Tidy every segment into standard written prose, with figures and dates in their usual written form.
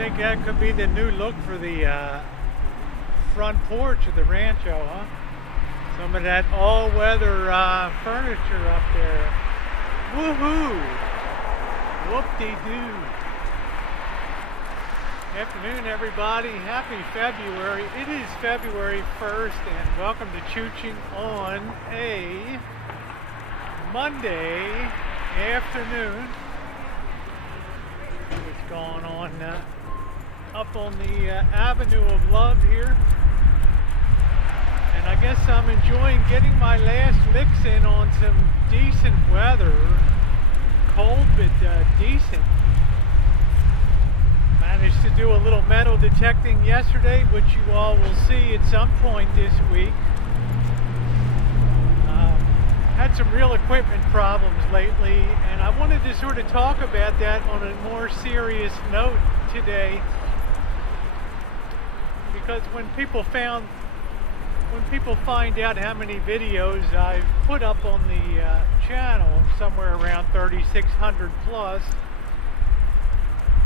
think that could be the new look for the front porch of the rancho, huh? Some of that all-weather furniture up there. Woohoo! Whoop-de-doo. Afternoon, everybody. Happy February. It is February 1st, and welcome to Choochin on a Monday afternoon. See what's going on up on the Avenue of Love here. And I guess I'm enjoying getting my last licks in on some decent weather. Cold, but decent. Managed to do a little metal detecting yesterday, which you all will see at some point this week. Had some real equipment problems lately, and I wanted to sort of talk about that on a more serious note today, because when people find out how many videos I've put up on the channel, somewhere around 3,600 plus,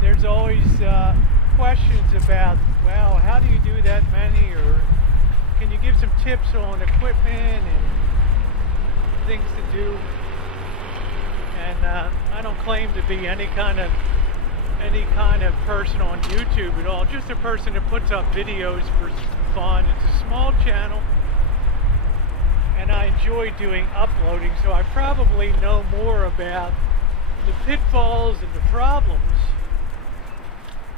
there's always questions about, well, how do you do that many, or can you give some tips on equipment and things to do? And I don't claim to be any kind of person on YouTube at all, just a person that puts up videos for fun. It's a small channel, and I enjoy doing uploading, so I probably know more about the pitfalls and the problems.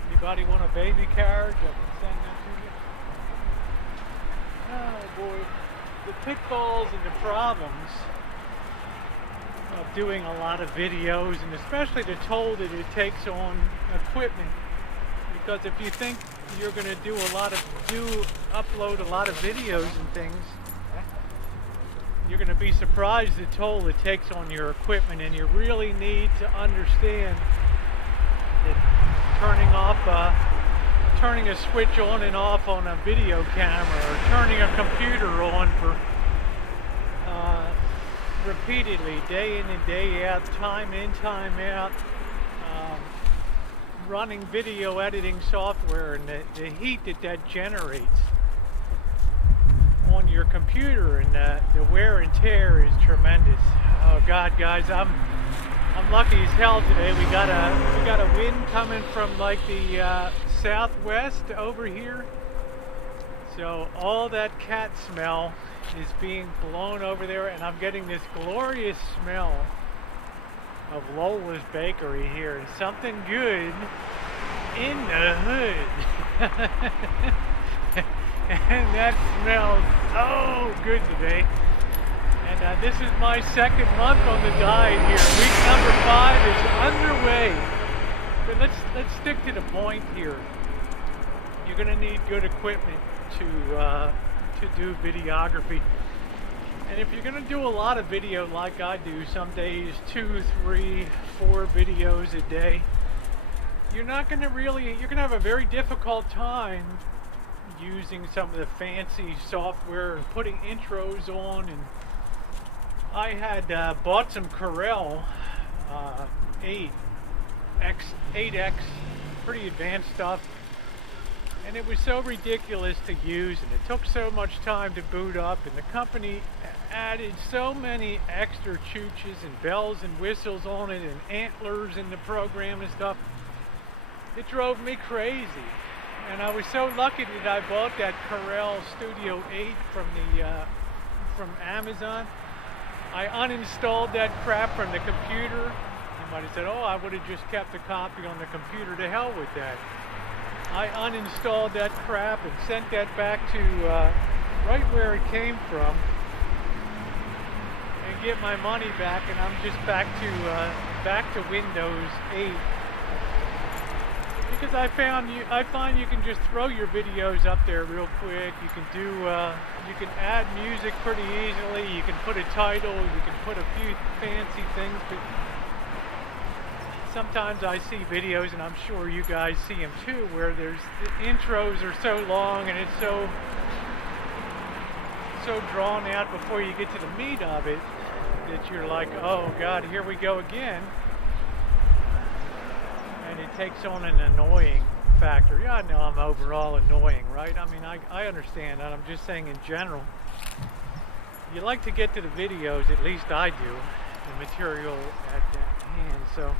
Anybody want a baby carriage? I can send that to you. Oh boy. The pitfalls and the problems of doing a lot of videos, and especially the toll that it takes on equipment. Because if you think you're going to upload a lot of videos and things, you're going to be surprised the toll it takes on your equipment, and you really need to understand that turning a switch on and off on a video camera, or turning a computer on for repeatedly, day in and day out, time in, time out, running video editing software, and the heat that generates on your computer, and the wear and tear is tremendous. Oh God, guys, I'm lucky as hell today. We got a wind coming from like the southwest over here, so all that cat smell is being blown over there, and I'm getting this glorious smell of Lola's Bakery here, and something good in the hood. And that smells so good today. And this is my second month on the diet here. Week number 5 is underway. But let's stick to the point here. You're going to need good equipment to do videography. And if you're going to do a lot of video like I do, some days 2, 3, 4 videos a day, you're going to have a very difficult time using some of the fancy software and putting intros on. And I had bought some Corel 8X, pretty advanced stuff, and it was so ridiculous to use, and it took so much time to boot up, and the company added so many extra chooches and bells and whistles on it, and antlers in the program and stuff. It drove me crazy. And I was so lucky that I bought that Corel Studio 8 from Amazon. I uninstalled that crap from the computer. You might have said, oh, I would have just kept a copy on the computer. To hell with that. I uninstalled that crap and sent that back to right where it came from, and get my money back, and I'm just back to Windows 8. Because I find you can just throw your videos up there real quick. You can you can add music pretty easily. You can put a title. You can put a few fancy things. But sometimes I see videos, and I'm sure you guys see them too, where the intros are so long and it's so drawn out before you get to the meat of it that you're like, oh God, here we go again. And it takes on an annoying factor. Yeah, I know I'm overall annoying, right? I mean, I understand that. I'm just saying in general, you like to get to the videos, at least I do, the material at hand. So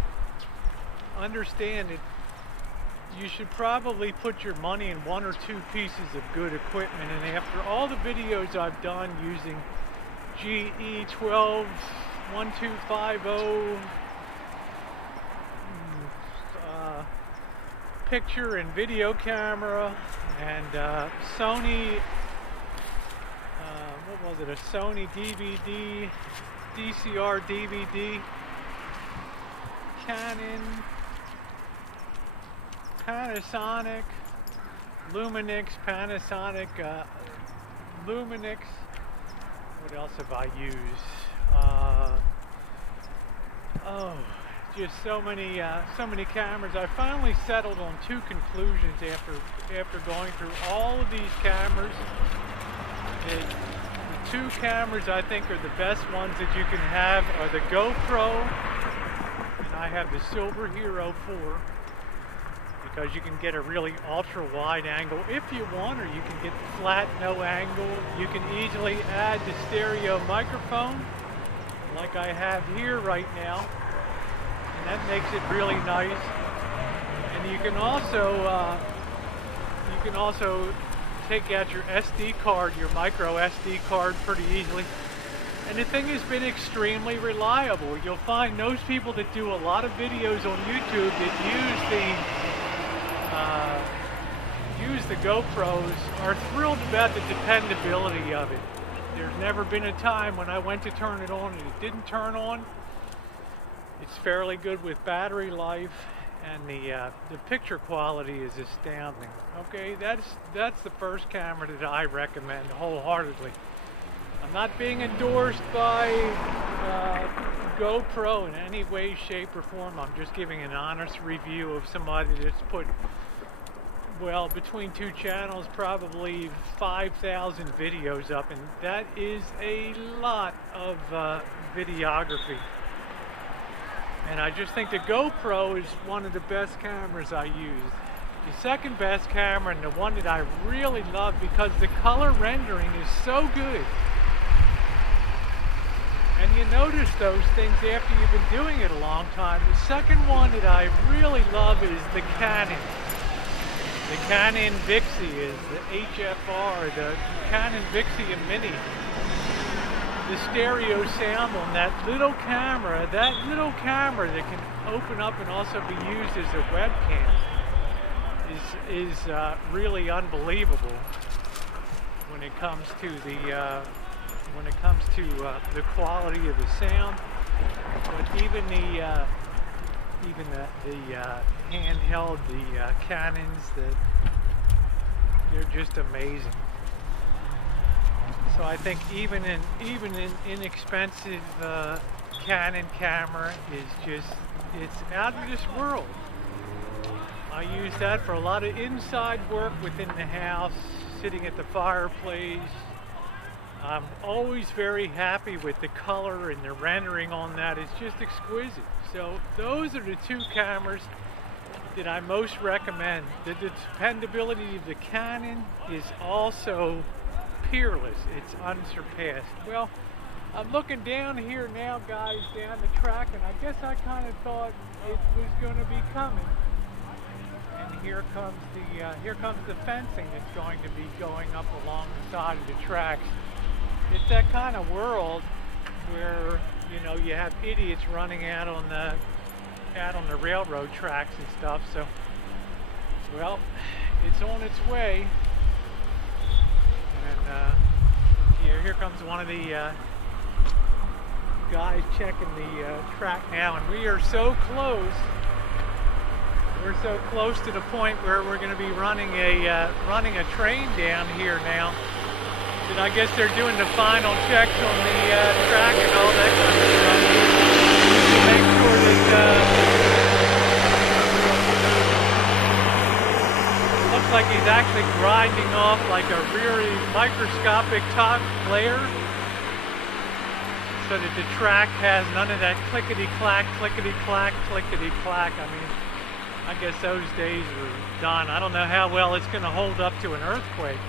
understand it. You should probably put your money in one or two pieces of good equipment. And after all the videos I've done using GE12 1250 picture and video camera, and Sony, what was it, a Sony DVD, DCR DVD, Canon, Panasonic, Luminix, Panasonic, Luminix. What else have I used? Just so many cameras. I finally settled on two conclusions after going through all of these cameras. The two cameras I think are the best ones that you can have are the GoPro, and I have the Silver Hero 4, because you can get a really ultra wide angle if you want, or you can get flat, no angle. You can easily add the stereo microphone like I have here right now, and that makes it really nice. And you can also take out your SD card, your micro SD card, pretty easily. And the thing has been extremely reliable. You'll find those people that do a lot of videos on YouTube that use the GoPros are thrilled about the dependability of it. There's never been a time when I went to turn it on and it didn't turn on. It's fairly good with battery life, and the picture quality is astounding. Okay, that's the first camera that I recommend wholeheartedly. I'm not being endorsed by GoPro in any way, shape, or form. I'm just giving an honest review of somebody that's put, well, between two channels, probably 5,000 videos up, and that is a lot of videography. And I just think the GoPro is one of the best cameras I use. The second best camera, and the one that I really love because the color rendering is so good. And you notice those things after you've been doing it a long time. The second one that I really love is the Canon. The Canon Vixia, the HFR, the Canon Vixia Mini. The stereo sound on that little camera that can open up and also be used as a webcam is really unbelievable when it comes to the quality of the sound. But even the handheld, the Canons, they're just amazing. So I think even an inexpensive Canon camera is it's out of this world. I use that for a lot of inside work within the house, sitting at the fireplace. I'm always very happy with the color and the rendering on that. It's just exquisite. So those are the two cameras that I most recommend. The dependability of the Canon is also peerless. It's unsurpassed. Well, I'm looking down here now, guys, down the track, and I guess I kind of thought it was going to be coming. And here comes the fencing that's going to be going up along the side of the tracks. It's that kind of world where, you know, you have idiots running out on the railroad tracks and stuff. So, well, it's on its way. And here comes one of the guys checking the track now, and we are so close. We're so close to the point where we're going to be running a train down here now. And I guess they're doing the final checks on the track and all that kind of stuff to make sure that looks like he's actually grinding off like a really microscopic top layer, so that the track has none of that clickety-clack, clickety-clack, clickety-clack. I mean, I guess those days were done. I don't know how well it's going to hold up to an earthquake.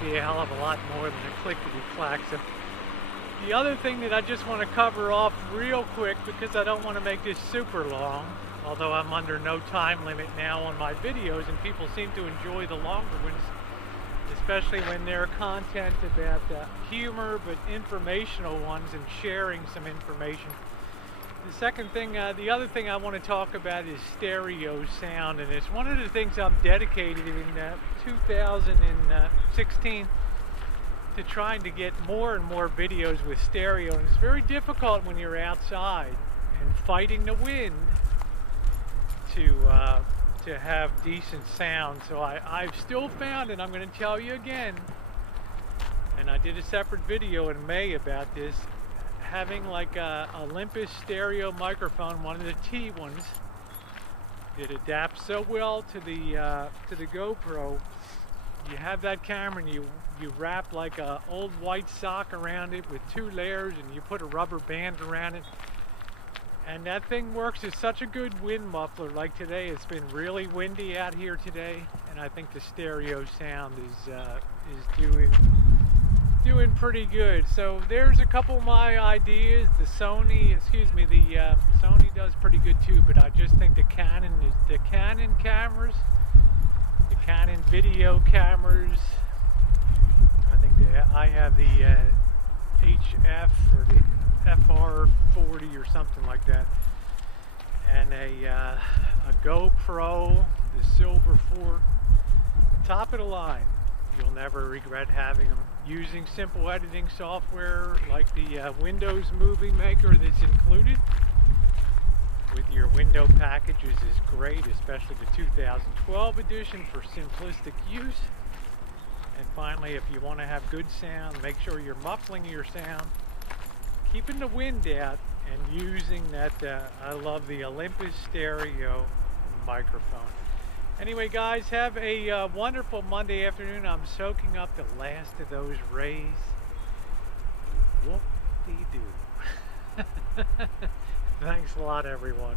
Be a hell of a lot more than a clickety-clack. So the other thing that I just want to cover off real quick, because I don't want to make this super long, although I'm under no time limit now on my videos, and people seem to enjoy the longer ones, especially when they're content about humor but informational ones and sharing some information. The other thing I want to talk about is stereo sound, and it's one of the things I'm dedicated in 2016 to trying to get more and more videos with stereo. And it's very difficult when you're outside and fighting the wind to have decent sound. So I've still found, and I'm going to tell you again, and I did a separate video in May about this, having like a Olympus stereo microphone, one of the T ones, that adapts so well to the GoPro. You have that camera and you wrap like a old white sock around it with 2 layers, and you put a rubber band around it, and that thing works as such a good wind muffler. Like today, it's been really windy out here today, and I think the stereo sound is doing pretty good. So there's a couple of my ideas. The Sony does pretty good too, but I just think the Canon cameras, the Canon video cameras, I have the HF or the FR40 or something like that, and a GoPro, the Silver 4, top of the line. You'll never regret having them. Using simple editing software like the Windows Movie Maker that's included with your window packages is great, especially the 2012 edition for simplistic use. And finally, if you want to have good sound, make sure you're muffling your sound, keeping the wind out, and using that, I love the Olympus stereo microphone. Anyway, guys, have a wonderful Monday afternoon. I'm soaking up the last of those rays. Whoop-de-doo. Thanks a lot, everyone.